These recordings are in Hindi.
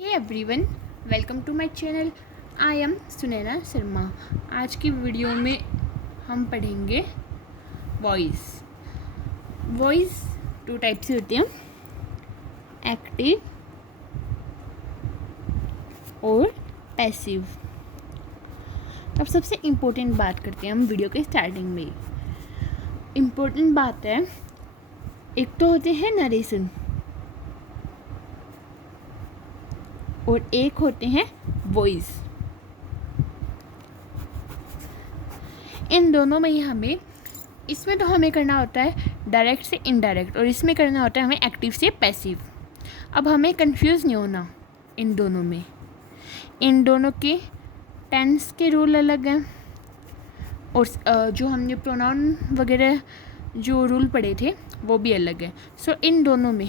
Hey everyone, welcome to my channel. I am Sunaina Sharma. आज की वीडियो में हम पढ़ेंगे वॉइस। वॉइस टू टाइप से होते हैं, एक्टिव और पैसिव। अब सबसे इम्पोर्टेंट बात करते हैं हम वीडियो के स्टार्टिंग में। इम्पोर्टेंट बात है, एक तो होते हैं नरेशन और एक होते हैं वॉइस। इन दोनों में ही इसमें तो हमें करना होता है डायरेक्ट से इनडायरेक्ट, और इसमें करना होता है हमें एक्टिव से पैसिव। अब हमें कंफ्यूज नहीं होना इन दोनों में। इन दोनों के टेंस के रूल अलग हैं, और जो हमने प्रोनाउन वगैरह जो रूल पढ़े थे वो भी अलग है। सो इन दोनों में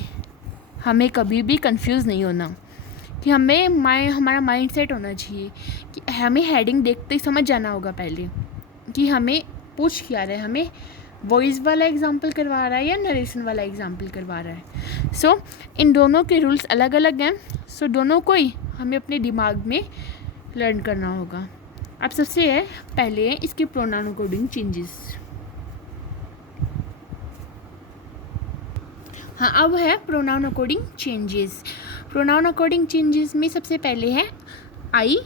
हमें कभी भी कंफ्यूज नहीं होना कि हमारा माइंड सेट होना चाहिए कि हमें हेडिंग देखते ही समझ जाना होगा पहले कि हमें पूछ क्या रहा है, हमें वॉइस वाला एग्जाम्पल करवा रहा है या नरेशन वाला एग्जाम्पल करवा रहा है। सो इन दोनों के रूल्स अलग अलग हैं। सो दोनों को ही हमें अपने दिमाग में लर्न करना होगा। अब सबसे पहले इसके प्रोनाउन अकॉर्डिंग चेंजेस। हाँ, अब है pronoun according changes. Pronoun according changes में सबसे पहले है आई,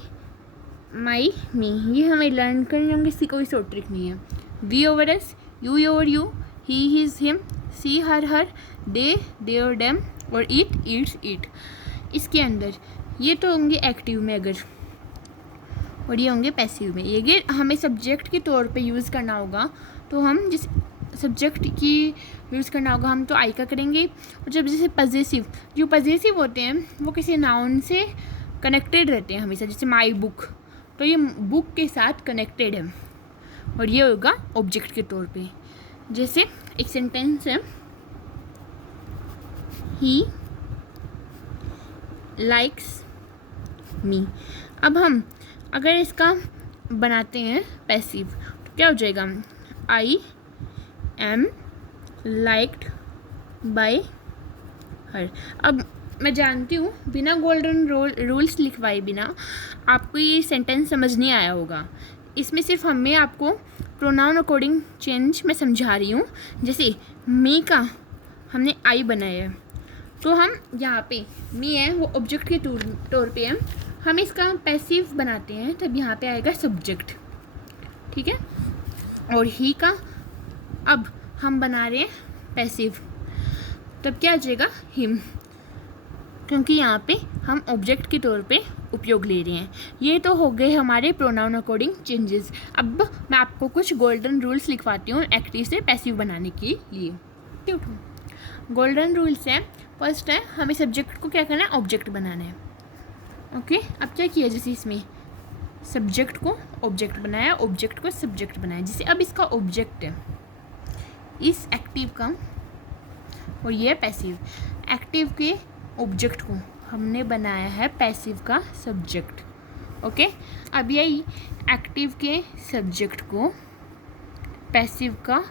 माई, मी। ये हमें लर्न करने होंगे, इसकी कोई शॉर्ट ट्रिक नहीं है। We our us, you your you, he his him, she her her, they और डेम, और ईट ईट्स ईट। इसके अंदर ये तो होंगे एक्टिव में अगर, और ये होंगे पैसिव में। ये हमें सब्जेक्ट के तौर पे यूज़ करना होगा, तो हम जिस सब्जेक्ट की यूज़ करना होगा हम तो आई का करेंगे। और जब जैसे पजेसिव, जो पजेसिव होते हैं वो किसी नाउन से कनेक्टेड रहते हैं हमेशा, जैसे माई बुक, तो ये बुक के साथ कनेक्टेड है, और ये होगा ऑब्जेक्ट के तौर पे। जैसे एक सेंटेंस है, ही लाइक्स मी। अब हम अगर इसका बनाते हैं पैसिव तो क्या हो जाएगा, आई एम लाइक्ड बाय हर। अब मैं जानती हूँ बिना गोल्डन रूल्स लिखवाए बिना आपको ये सेंटेंस समझ नहीं आया होगा। इसमें सिर्फ हमें आपको प्रोनाउन अकॉर्डिंग चेंज मैं समझा रही हूँ। जैसे मी का हमने आई बनाया है, तो हम यहाँ पे मी है वो ऑब्जेक्ट के तौर पे है, हम इसका पैसिव बनाते हैं तब यहाँ पे आएगा सब्जेक्ट, ठीक है। और ही का अब हम बना रहे हैं पैसिव, तब क्या आ जाएगा, हिम, क्योंकि यहाँ पे हम ऑब्जेक्ट के तौर पे उपयोग ले रहे हैं। ये तो हो गए हमारे प्रोनाउन अकॉर्डिंग चेंजेस। अब मैं आपको कुछ गोल्डन रूल्स लिखवाती हूँ एक्टिव से पैसिव बनाने के लिए। गोल्डन रूल्स हैं, फर्स्ट है हमें सब्जेक्ट को क्या करना है, ऑब्जेक्ट बनाना है। ओके, अब क्या किया, जैसे इसमें सब्जेक्ट को ऑब्जेक्ट बनाया, ऑब्जेक्ट को सब्जेक्ट बनाया। जैसे अब इसका ऑब्जेक्ट है इस एक्टिव का, और ये पैसिव। एक्टिव के ऑब्जेक्ट को हमने बनाया है पैसिव का सब्जेक्ट। ओके, अब यही एक्टिव के सब्जेक्ट को पैसिव का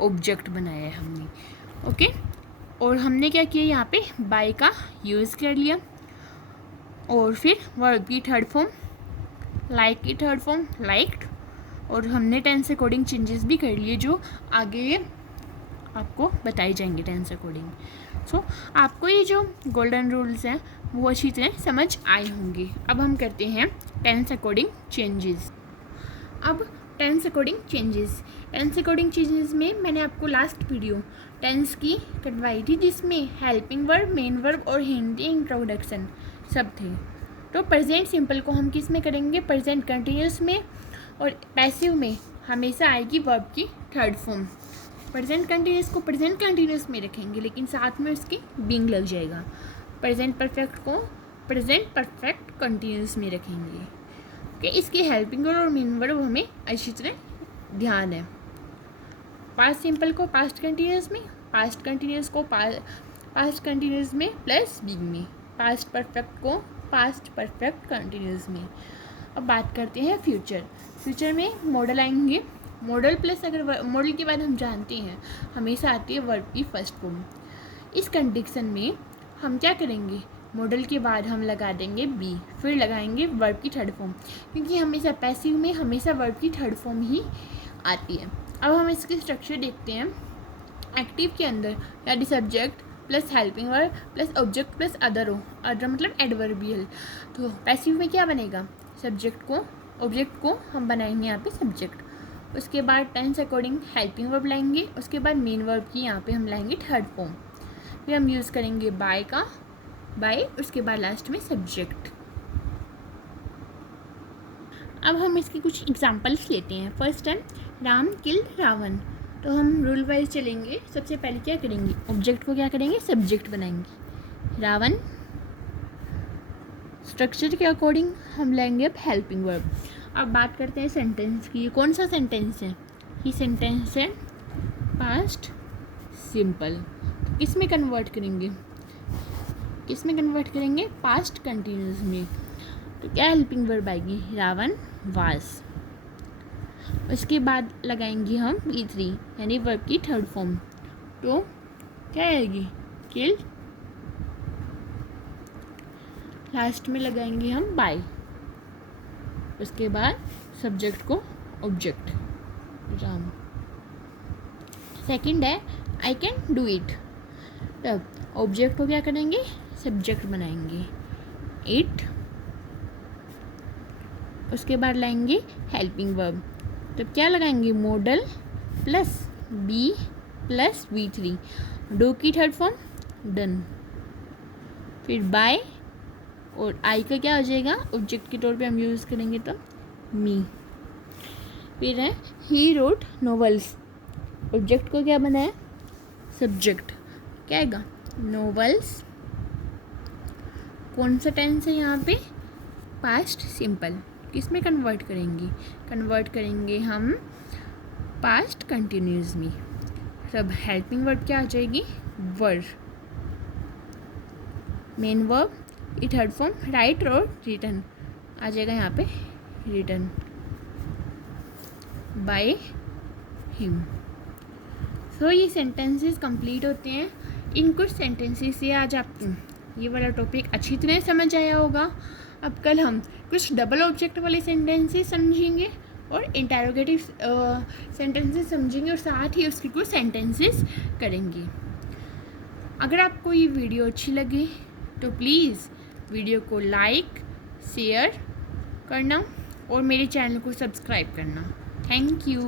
ऑब्जेक्ट बनाया है हमने। ओके, और हमने क्या किया, यहाँ पे बाय का यूज़ कर लिया, और फिर वर्ब की थर्ड फॉर्म, लाइक की थर्ड फॉर्म लाइक्ड, और हमने टेंस अकॉर्डिंग चेंजेस भी कर लिए जो आगे आपको बताए जाएंगे टेंस अकॉर्डिंग। सो आपको ये जो गोल्डन रूल्स हैं वो अच्छी तरह समझ आए होंगे। अब हम करते हैं टेंस अकॉर्डिंग चेंजेस। अब टेंस अकॉर्डिंग चेंजेस में मैंने आपको लास्ट वीडियो टेंस की करवाई थी, जिसमें हेल्पिंग वर्ब, मेन वर्ब और हिंदी इंट्रोडक्शन सब थे। तो प्रेजेंट सिंपल को हम किस में करेंगे, प्रेजेंट कंटिन्यूस में, और पैसिव में हमेशा आएगी वर्ब की थर्ड फॉर्म। प्रेजेंट कंटिन्यूस को प्रेजेंट कंटिन्यूस में रखेंगे, लेकिन साथ में उसके बीइंग लग जाएगा। प्रेजेंट परफेक्ट को प्रेजेंट परफेक्ट कंटिन्यूस में रखेंगे। कि इसकी हेल्पिंग वर्ब और मेन वर्ब हमें अच्छी तरह ध्यान है। पास्ट सिंपल को पास्ट कंटिन्यूस में, पास्ट कंटिन्यूस को पास्ट कंटिन्यूस में प्लस बीइंग में, पास्ट परफेक्ट को पास्ट परफेक्ट कंटिन्यूस में। अब बात करते हैं फ्यूचर में मॉडल आएंगे। मॉडल प्लस अगर मॉडल के बाद हम जानते हैं हमेशा आती है वर्ब की फर्स्ट फॉर्म। इस कंडीशन में हम क्या करेंगे, मॉडल के बाद हम लगा देंगे बी, फिर लगाएंगे वर्ब की थर्ड फॉर्म, क्योंकि हमेशा पैसिव में हमेशा वर्ब की थर्ड फॉर्म ही आती है। अब हम इसकी स्ट्रक्चर देखते हैं। एक्टिव के अंदर यानी subject plus helping verb plus object plus other हो, अदर मतलब एडवर्बियल। तो पैसिव में क्या बनेगा, सब्जेक्ट को ऑब्जेक्ट को हम बनाएंगे यहाँ पे सब्जेक्ट, उसके बाद टेंस अकॉर्डिंग हेल्पिंग वर्ब लाएंगे, उसके बाद मेन वर्ब की यहाँ पे हम लाएंगे थर्ड फॉर्म, फिर हम यूज़ करेंगे बाय का, बाय, उसके बाद लास्ट में सब्जेक्ट। अब हम इसके कुछ एग्जांपल्स लेते हैं। फर्स्ट है राम किल रावण। तो हम रूल वाइज चलेंगे। सबसे पहले क्या करेंगे, ऑब्जेक्ट को क्या करेंगे, सब्जेक्ट बनाएंगे, रावण। स्ट्रक्चर के अकॉर्डिंग हम लेंगे अब हेल्पिंग वर्ब। अब बात करते हैं सेंटेंस की। कौन सा सेंटेंस है, ये सेंटेंस है पास्ट सिंपल। किस में कन्वर्ट करेंगे, किस में कन्वर्ट करेंगे, पास्ट कंटिन्यूस में। तो क्या हेल्पिंग वर्ब आएगी, रावण वाज। उसके बाद लगाएंगे हम V3 यानी वर्ब की थर्ड फॉर्म, तो क्या आएगी, किल। लास्ट में लगाएंगे हम बाय, उसके बाद सब्जेक्ट को ऑब्जेक्ट राम। सेकंड है आई कैन डू इट। तब ऑब्जेक्ट को क्या करेंगे, सब्जेक्ट बनाएंगे इट, उसके बाद लाएंगे हेल्पिंग वर्ब। तो क्या लगाएंगे, modal plus be plus V3, do की थर्ड फॉर्म डन, फिर बाय और आई का क्या हो जाएगा, ऑब्जेक्ट के तौर पे हम यूज़ करेंगे तो मी। फिर है ही रोट नॉवेल्स, ऑब्जेक्ट को क्या बनाया, सब्जेक्ट, क्या आएगा, नॉवेल्स। कौन सा टेंस है यहाँ पे, पास्ट सिंपल। किस में कन्वर्ट करेंगे, कन्वर्ट करेंगे हम पास्ट कंटिन्यूस में। तब हेल्पिंग वर्ब क्या आ जाएगी, वर, मेन वर्ब ये थर्ड फॉर्म राइट और रिटर्न आ जाएगा यहाँ पे, रिटर्न बाय हिम। सो ये सेंटेंसेस कंप्लीट होते हैं। इन कुछ सेंटेंसेस से आज आपको ये वाला टॉपिक अच्छी तरह समझ आया होगा। अब कल हम कुछ डबल ऑब्जेक्ट वाले सेंटेंसेस समझेंगे और इंटरोगेटिव सेंटेंसेस समझेंगे और साथ ही उसके कुछ सेंटेंसेस करेंगे। अगर आपको ये वीडियो अच्छी लगे तो प्लीज़ वीडियो को लाइक शेयर करना और मेरे चैनल को सब्सक्राइब करना। Thank you.